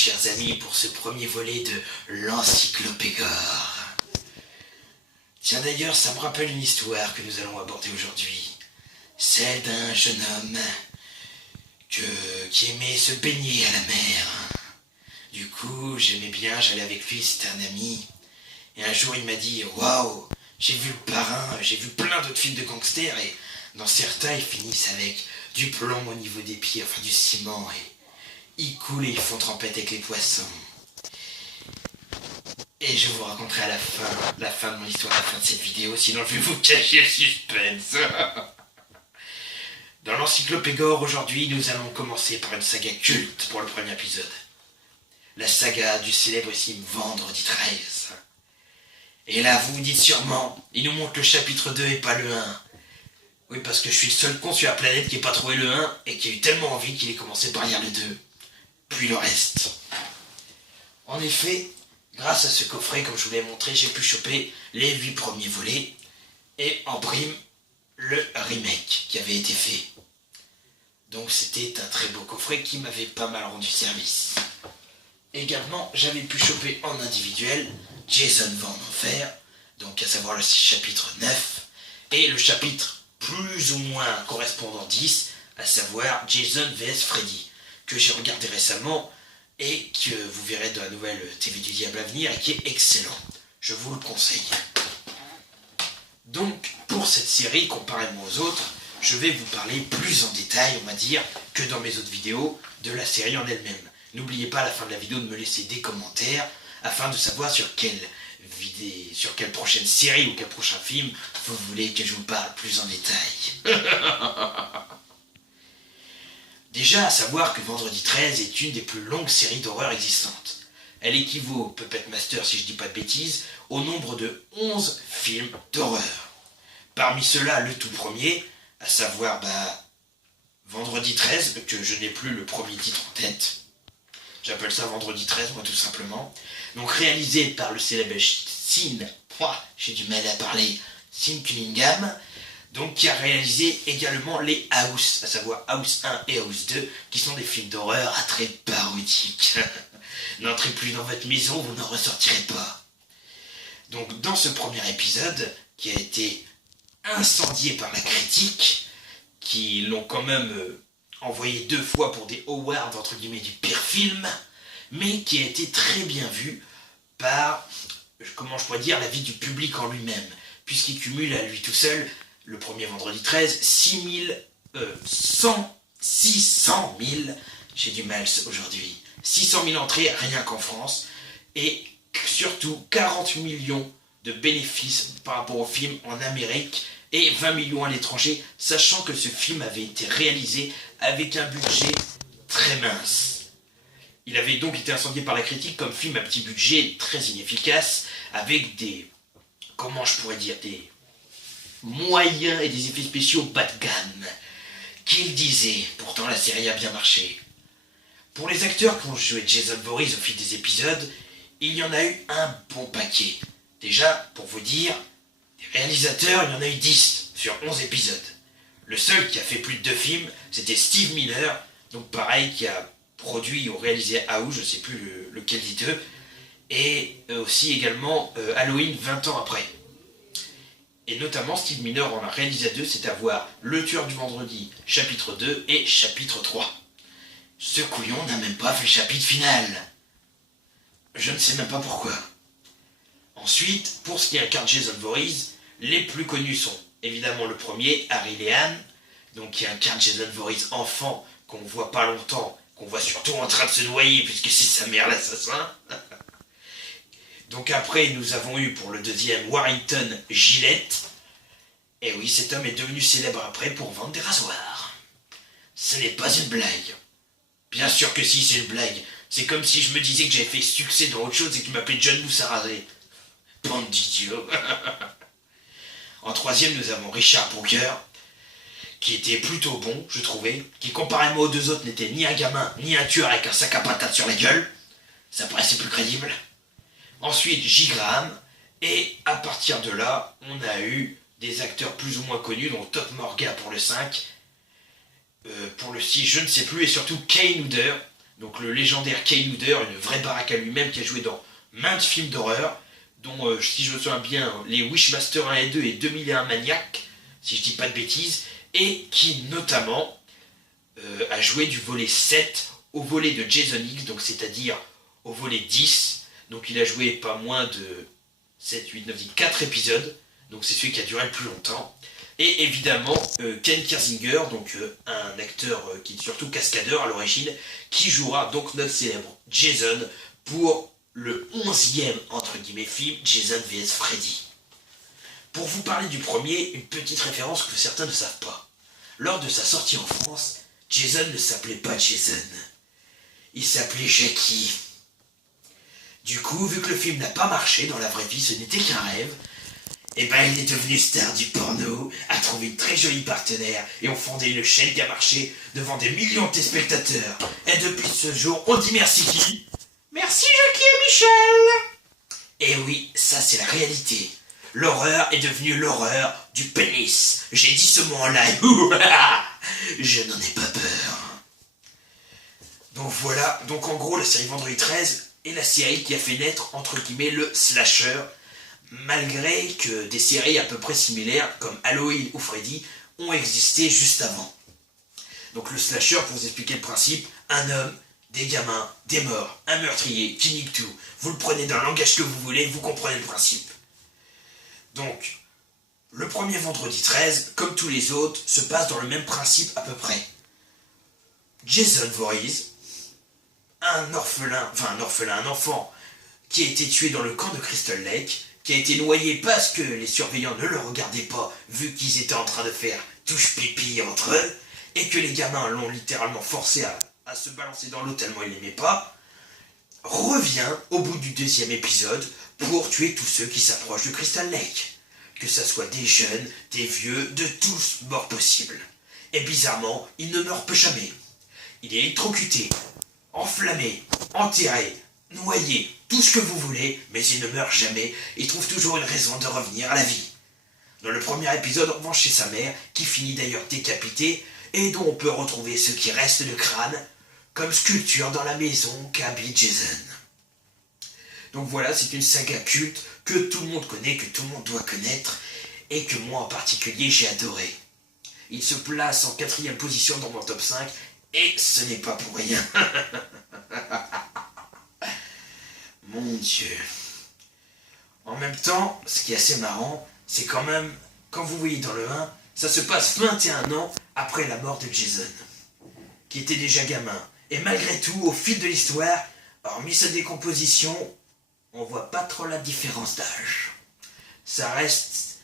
chers amis, pour ce premier volet de l'Encyclopégore. Tiens d'ailleurs, ça me rappelle une histoire que nous allons aborder aujourd'hui. Celle d'un jeune homme qui aimait se baigner à la mer. Du coup, j'aimais bien, j'allais avec lui, c'était un ami. Et un jour, il m'a dit « Waouh, j'ai vu le parrain, j'ai vu plein d'autres films de gangsters et dans certains, ils finissent avec du plomb au niveau des pieds, enfin du ciment et ils coulent et ils font trempette avec les poissons. » Et je vous raconterai à la fin de mon histoire, à la fin de cette vidéo, sinon je vais vous cacher le suspense. Dans l'Encyclopégore, aujourd'hui, nous allons commencer par une saga culte pour le premier épisode. La saga du célébrissime Vendredi 13. Et là, vous vous dites sûrement, il nous montre le chapitre 2 et pas le 1. Oui, parce que je suis le seul con sur la planète qui n'a pas trouvé le 1 et qui a eu tellement envie qu'il ait commencé par lire le 2. Puis le reste. En effet, grâce à ce coffret, comme je vous l'ai montré, j'ai pu choper les 8 premiers volets et en prime, le remake qui avait été fait. Donc c'était un très beau coffret qui m'avait pas mal rendu service. Également, j'avais pu choper en individuel Jason va en enfer, donc à savoir le chapitre 9, et le chapitre plus ou moins correspondant 10, à savoir Jason vs Freddy, que j'ai regardé récemment et que vous verrez dans la nouvelle TV du Diable à venir et qui est excellent. Je vous le conseille. Donc, pour cette série, comparément aux autres, je vais vous parler plus en détail, on va dire, que dans mes autres vidéos, de la série en elle-même. N'oubliez pas à la fin de la vidéo de me laisser des commentaires afin de savoir sur quelle prochaine série ou quel prochain film vous voulez que je vous parle plus en détail. Déjà, à savoir que Vendredi 13 est une des plus longues séries d'horreur existantes. Elle équivaut, Puppet Master si je dis pas de bêtises, au nombre de 11 films d'horreur. Parmi ceux-là, le tout premier, à savoir Vendredi 13, que je n'ai plus le premier titre en tête. J'appelle ça Vendredi 13, moi tout simplement. Donc réalisé par le célèbre j'ai du mal à parler, Sean Cunningham, donc qui a réalisé également les House, à savoir House 1 et House 2, qui sont des films d'horreur à très parodiques. N'entrez plus dans votre maison, vous n'en ressortirez pas. Donc dans ce premier épisode, qui a été incendié par la critique, qui l'ont quand même envoyé 2 fois pour des awards entre guillemets du pire film, mais qui a été très bien vu par, comment je pourrais dire, l'avis du public en lui-même, puisqu'il cumule à lui tout seul, le premier Vendredi 13, 600 000, j'ai du mal aujourd'hui, 600 000 entrées rien qu'en France, et surtout 40 millions de bénéfices par rapport au film en Amérique, et 20 millions à l'étranger, sachant que ce film avait été réalisé avec un budget très mince. Il avait donc été incendié par la critique comme film à petit budget très inefficace, avec des moyens et des effets spéciaux bas de gamme. Qu'il disait, pourtant la série a bien marché. Pour les acteurs qui ont joué Jason Voorhees au fil des épisodes, il y en a eu un bon paquet. Déjà, pour vous dire, des réalisateurs, il y en a eu 10 sur 11 épisodes. Le seul qui a fait plus de 2 films, c'était Steve Miller, donc pareil, qui a produit ou réalisé House, je ne sais plus lequel des deux, et aussi également Halloween 20 ans après. Et notamment, Steve Miller en a réalisé 2, c'est à voir Le Tueur du Vendredi, chapitre 2 et chapitre 3. Ce couillon n'a même pas fait le chapitre final. Je ne sais même pas pourquoi. Ensuite, pour ce qui incarne Jason Voorhees, les plus connus sont évidemment le premier, Harry Lehan, donc qui incarne Jason Voorhees enfant, qu'on voit pas longtemps, qu'on voit surtout en train de se noyer, puisque c'est sa mère l'assassin. Donc après, nous avons eu pour le deuxième Warrington Gillette. Et oui, cet homme est devenu célèbre après pour vendre des rasoirs. Ce n'est pas une blague. Bien sûr que si, c'est une blague. C'est comme si je me disais que j'avais fait succès dans autre chose et qu'il m'appelait John Mousse à raser. Bande d'idiots. En troisième, nous avons Richard Brooker, qui était plutôt bon, je trouvais, qui comparément aux 2 autres n'était ni un gamin, ni un tueur avec un sac à patates sur la gueule. Ça paraissait plus crédible. Ensuite, J. Graham, et à partir de là, on a eu des acteurs plus ou moins connus, dont Top Morga pour le 5, pour le 6, je ne sais plus, et surtout Kane Hodder, Donc le légendaire Kane Hodder, une vraie baraque à lui-même, qui a joué dans maintes films d'horreur, dont, si je me souviens bien, les Wishmaster 1 et 2 et 2001 Maniac, si je dis pas de bêtises, et qui notamment a joué du volet 7 au volet de Jason X, donc c'est-à-dire au volet 10. Donc il a joué pas moins de 7, 8, 9, 10, 4 épisodes, donc c'est celui qui a duré le plus longtemps. Et évidemment, Ken Kirzinger, donc un acteur qui est surtout cascadeur à l'origine, qui jouera donc notre célèbre Jason pour le 11e, entre guillemets, film Jason vs Freddy. Pour vous parler du premier, une petite référence que certains ne savent pas. Lors de sa sortie en France, Jason ne s'appelait pas Jason. Il s'appelait Jackie. Du coup, vu que le film n'a pas marché dans la vraie vie, ce n'était qu'un rêve, et ben il est devenu star du porno, a trouvé une très jolie partenaire et ont fondé une chaîne qui a marché devant des millions de téléspectateurs. Et depuis ce jour, on dit merci qui? Merci Jackie et Michel. Et oui, ça c'est la réalité. L'horreur est devenue l'horreur du pénis. J'ai dit ce mot en live. Je n'en ai pas peur. Donc voilà, donc en gros la série Vendredi 13 est la série qui a fait naître entre guillemets le slasher, malgré que des séries à peu près similaires comme Halloween ou Freddy ont existé juste avant. Donc le slasher, pour vous expliquer le principe, un homme, des gamins, des morts, un meurtrier qui nique tout. Vous le prenez dans le langage que vous voulez, vous comprenez le principe. Donc, le premier Vendredi 13, comme tous les autres, se passe dans le même principe à peu près. Jason Voorhees, un enfant qui a été tué dans le camp de Crystal Lake, qui a été noyé parce que les surveillants ne le regardaient pas, vu qu'ils étaient en train de faire touche pipi entre eux, et que les gamins l'ont littéralement forcé à se balancer dans l'eau tellement ils l'aimaient pas, revient au bout du 2e épisode pour tuer tous ceux qui s'approchent de Crystal Lake. Que ça soit des jeunes, des vieux, de tous bords possibles. Et bizarrement, il ne meurt jamais. Il est électrocuté, enflammé, enterré, noyé, tout ce que vous voulez, mais il ne meurt jamais et trouve toujours une raison de revenir à la vie. Dans le premier épisode, on revanche chez sa mère, qui finit d'ailleurs décapitée, et dont on peut retrouver ce qui reste de crâne, comme sculpture dans la maison qu'habite Jason. Donc voilà, c'est une saga culte que tout le monde connaît, que tout le monde doit connaître, et que moi en particulier j'ai adoré. Il se place en 4e position dans mon top 5, et ce n'est pas pour rien. Mon Dieu. En même temps, ce qui est assez marrant, c'est quand même, quand vous voyez dans le 1, ça se passe 21 ans après la mort de Jason, qui était déjà gamin. Et malgré tout, au fil de l'histoire, hormis sa décomposition, on voit pas trop la différence d'âge. Ça reste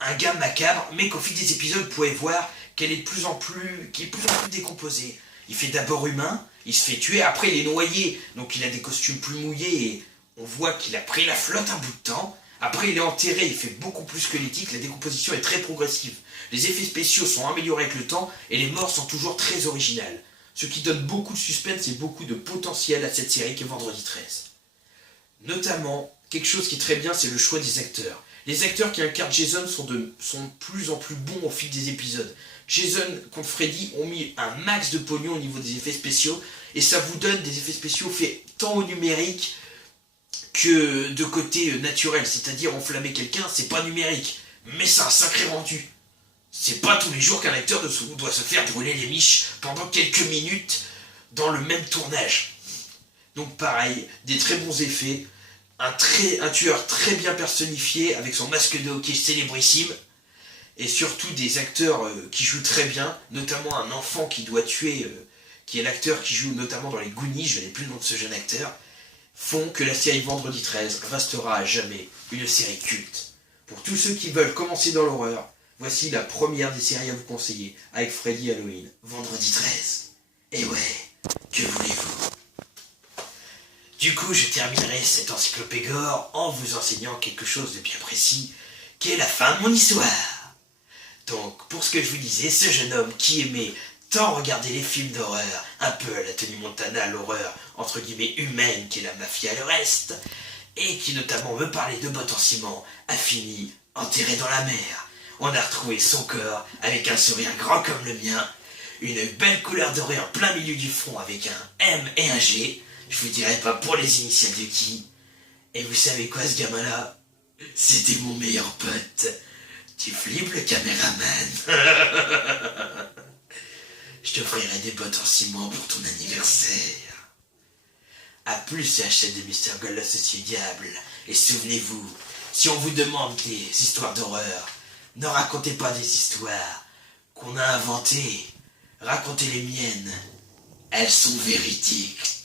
un gars macabre, mais qu'au fil des épisodes, vous pouvez voir qu'il est de plus en plus décomposé. Il fait d'abord humain, il se fait tuer, après il est noyé, donc il a des costumes plus mouillés, et on voit qu'il a pris la flotte un bout de temps. Après il est enterré, il fait beaucoup plus squelettique, la décomposition est très progressive. Les effets spéciaux sont améliorés avec le temps, et les morts sont toujours très originales. Ce qui donne beaucoup de suspense et beaucoup de potentiel à cette série qui est Vendredi 13. Notamment, quelque chose qui est très bien, c'est le choix des acteurs. Les acteurs qui incarnent Jason sont de plus en plus bons au fil des épisodes. Jason contre Freddy ont mis un max de pognon au niveau des effets spéciaux, et ça vous donne des effets spéciaux faits tant au numérique que de côté naturel. C'est-à-dire enflammer quelqu'un, c'est pas numérique, mais c'est un sacré rendu. C'est pas tous les jours qu'un acteur doit se faire brûler les miches pendant quelques minutes dans le même tournage. Donc pareil, des très bons effets, un tueur très bien personnifié avec son masque de hockey célébrissime, et surtout des acteurs qui jouent très bien, notamment un enfant qui doit tuer, qui est l'acteur qui joue notamment dans les Goonies, je n'ai plus le nom de ce jeune acteur, font que la série Vendredi 13 restera à jamais une série culte. Pour tous ceux qui veulent commencer dans l'horreur, voici la première des séries à vous conseiller, avec Freddy Halloween, Vendredi 13. Et ouais, que voulez-vous? Du coup, je terminerai cette encyclopégore en vous enseignant quelque chose de bien précis, qui est la fin de mon histoire. Donc, pour ce que je vous disais, ce jeune homme qui aimait tant regarder les films d'horreur, un peu à la Tony Montana, l'horreur entre guillemets humaine, qui est la mafia et le reste, et qui notamment me parlait de bottes en ciment, a fini enterré dans la mer. On a retrouvé son corps avec un sourire grand comme le mien, une belle couleur dorée en plein milieu du front avec un M et un G. Je vous dirai pas pour les initiales de qui. Et vous savez quoi, ce gamin-là? C'était mon meilleur pote. Tu flippes, le caméraman? Je t'offrirai des bottes en ciment pour ton anniversaire. A plus, c'est la chaîne de Mr. Gold l'associé diable. Et souvenez-vous, si on vous demande des histoires d'horreur, ne racontez pas des histoires qu'on a inventées. Racontez les miennes. Elles sont véridiques.